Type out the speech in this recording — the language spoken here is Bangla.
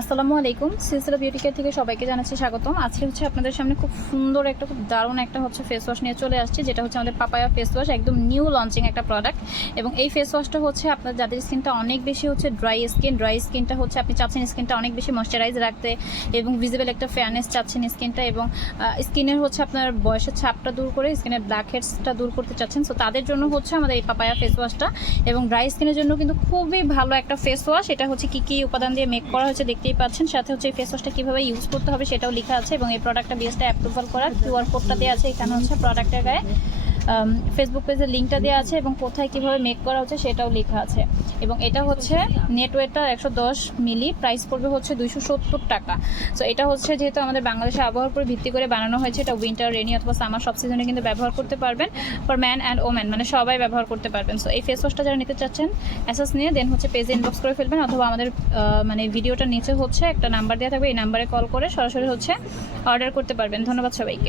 আসসালামু আলাইকুম। সিলসিলা বিউটি কেয়ার থেকে সবাইকে জানাচ্ছি স্বাগতম। আজকে হচ্ছে আপনাদের সামনে খুব সুন্দর একটা, খুব দারুণ একটা হচ্ছে ফেস ওয়াশ নিয়ে চলে আসছে, যেটা হচ্ছে আমাদের পাপায়া ফেস ওয়াশ একদম নিউ লঞ্চিং একটা প্রোডাক্ট এবং এই ফেস ওয়াশটা হচ্ছে আপনার, যাদের স্কিনটা অনেক বেশি হচ্ছে ড্রাই স্কিন ড্রাই স্কিনটা হচ্ছে আপনি চাচ্ছেন স্কিনটা অনেক বেশি ময়শ্চারাইজ রাখতে এবং ভিজিবল একটা ফেয়ারনেস চাচ্ছেন স্কিনটা এবং স্কিনের হচ্ছে আপনার বয়সের ছাপটা দূর করে স্কিনের ব্ল্যাক হেডসটা দূর করতে চাচ্ছেন। সো তাদের জন্য হচ্ছে আমাদের এই পাপায়া ফেস ওয়াশটা এবং ড্রাই স্কিনের জন্য কিন্তু খুবই ভালো একটা ফেস ওয়াশ এটা হচ্ছে কি কি উপাদান দিয়ে মেক করা হয়েছে দেখতেই পাচ্ছেন। সাথে হচ্ছে এই ফেস ওয়াশটা কীভাবে ইউজ করতে হবে সেটাও লেখা আছে এবং এই প্রোডাক্টটা বিএসটা অ্যাপ্রুভাল করা কিউআর কোডটা দেওয়া আছে। এখানে হচ্ছে প্রোডাক্টের গায়ে। ফেসবুক পেজের লিঙ্কটা দেওয়া আছে এবং কোথায় কীভাবে মেক করা হচ্ছে সেটাও লেখা আছে। এবং এটা হচ্ছে নেট ওয়েটটা একশো দশ মিলি প্রাইস পড়বে হচ্ছে দুইশো সত্তর টাকা। সো এটা হচ্ছে যেহেতু আমাদের বাংলাদেশে আবহাওয়ার উপর ভিত্তি করে বানানো হয়েছে, এটা উইন্টার রেনি অথবা সামার সব সিজনে কিন্তু ব্যবহার করতে পারবেন। ফর ম্যান অ্যান্ড ওম্যান মানে সবাই ব্যবহার করতে পারবেন। সো এই ফেস ওয়াশটা যারা নিতে চাচ্ছেন অ্যাসাস নিয়ে দেন হচ্ছে পেজে ইনবক্স করে ফেলবেন অথবা আমাদের মানে ভিডিওটার নিচে হচ্ছে একটা নাম্বার দেওয়া থাকবে, এই নাম্বারে কল করে সরাসরি হচ্ছে অর্ডার করতে পারবেন। ধন্যবাদ সবাইকে।